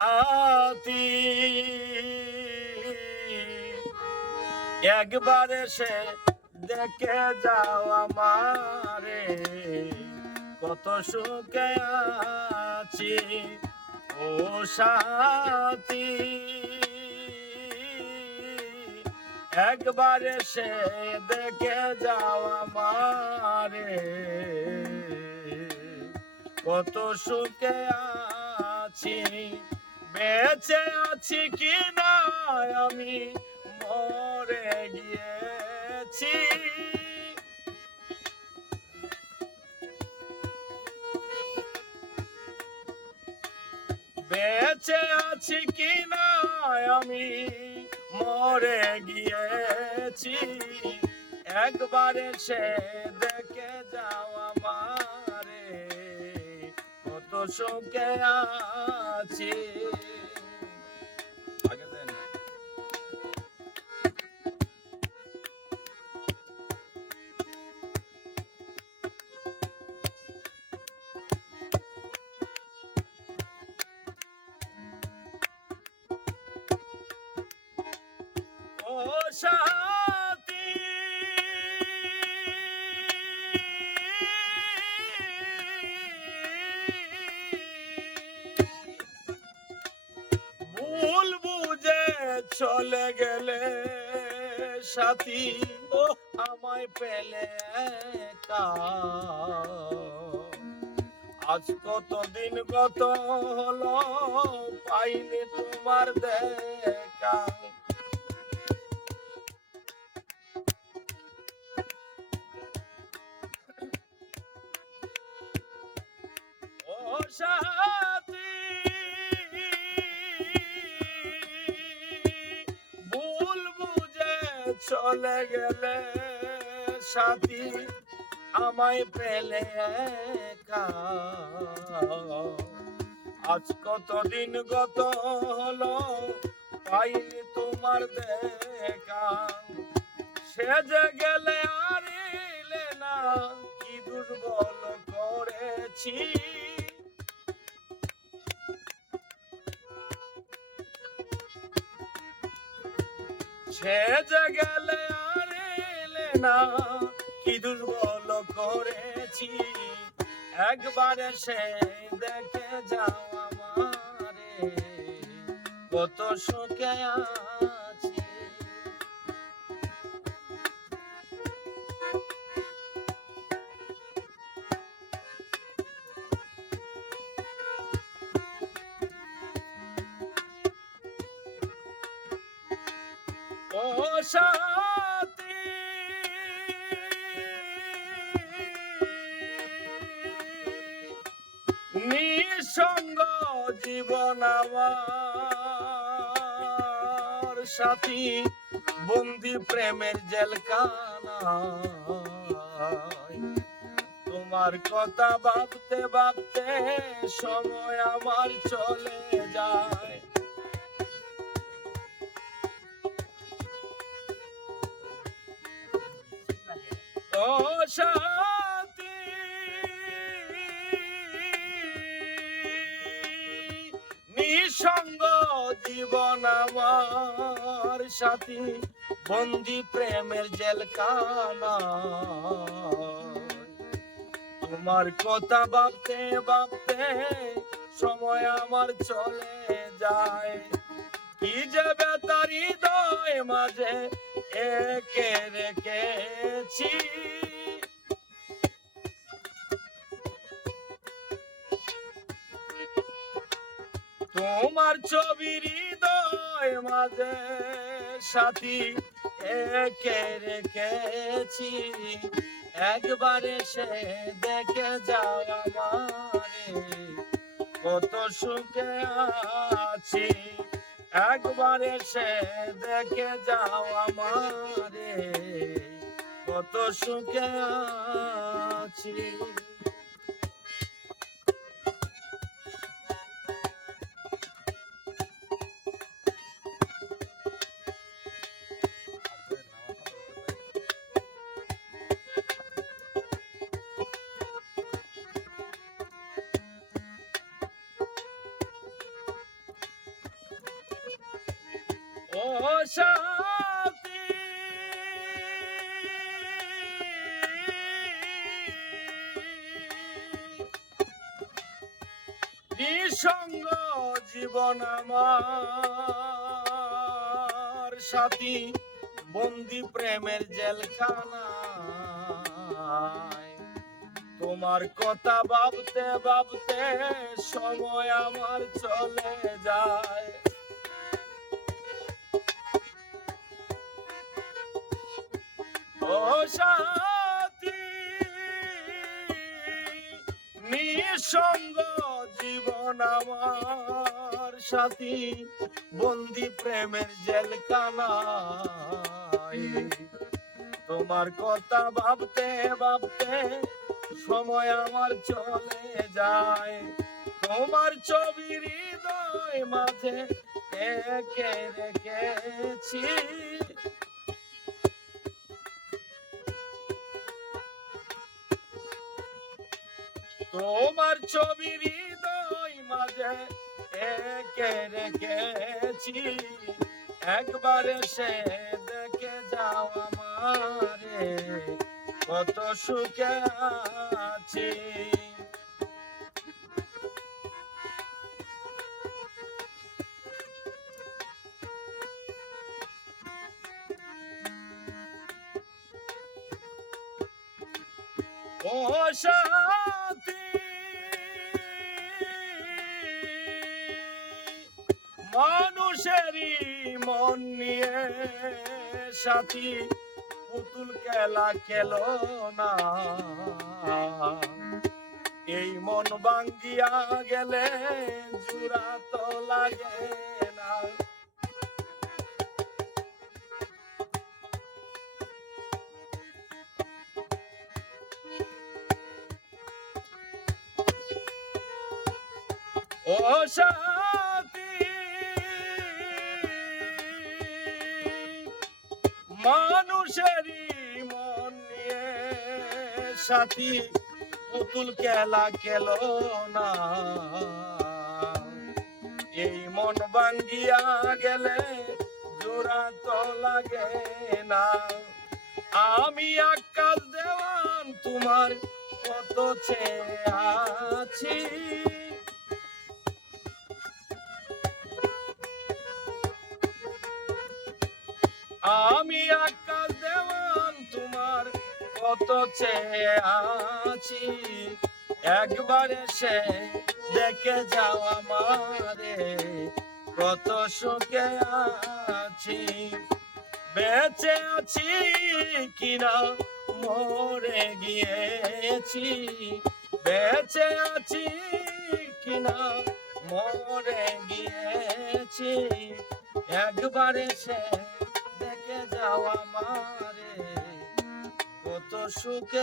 আতি। একবার এসে দেখে যাও আমারে, কত সুখে আছি। ও সাথী। একবার এসে দেখে যাও আমারে, কত সুখে আছি। বেঁচে আছি কি না আমি? মরে গিয়েছি। বেঁচে আছি কি না আমি? মরে গিয়েছি। একবার সে দেখে যাও আমারে, কত সুখে আছি। ও ভুল বুঝে চলে গেলে সাথী ও আমায় পেলে একা। আজ কত দিন কত হলো, পাইনি তোমার দেখা। ভুল বুঝে চলে গেলে সাথী আমায় পেলে আজ কতদিন গত হলো পাইনি তোমার দেখা। সে যে গেলে আর এলে না, কি দুর্বল করেছি। সে গেলে আর এলে না। কি দুর্বল করেছি। একবার সে দেখে যাও আমারে। কত সুখে ও নিঃসঙ্গ জীবন আমার সাথী, বন্দি প্রেমের জেলখানা তোমার কথা ভাবতে ভাবতে সময় আমার চলে যায়। সাথী নিঃসঙ্গ জীবন আমার সাথী, বন্দি প্রেমের জেলখানা। তোমার কথা ভাবতে ভাবতে সময় আমার চলে তোমার ছবি হৃদয় মাঝে সাথী একে রেখেছি। একবারে সে দেখে যাও আমারে, কত সুখে আছি। একবারে সে দেখে যাও আমারে, কত সুখে আছি। নিঃসঙ্গ জীবন আমার সাথী, বন্দি প্রেমের জেলখানায়। তোমার কথা ভাবতে ভাবতে সময় আমার চলে যায়। সাথী নিঃসঙ্গ জীবন আমার সাথী, বন্দি প্রেমের জেলখানায় তোমার কথা ভাবতে ভাবতে সময় আমার চলে যায়। তোমার ছবির হৃদয় মাঝে একে রেখেছি। তোমার ছবির হৃদয় মাঝে একে রেখেছি। একবার সে দেখে যাও আমারে, কত সুখে আছি। ও মানুষেরই মন নিয়ে সাথী, পুতুল খেলা খেলো না। এই মন ভাঙ্গিয়া গেলে জুড়া তো লাগে না। ও মানুষেরই মন নিয়ে সাথী পুতুল খেলা খেলো না। এই মন ভাঙ্গিয়া গেলে জোড়া তো লাগে না। আমি আকাশ দেওয়ান, তোমার কত চেয়ে আছি? আমি আকাশ দেওয়ান তোমার কত চেয়ে আছি। একবার এসে দেখে যাও আমারে, কত সুখে আছি। বেঁচে আছি কিনা মরে গিয়েছি। বেঁচে আছি কিনা মরে গিয়েছি। একবার এসে দেখে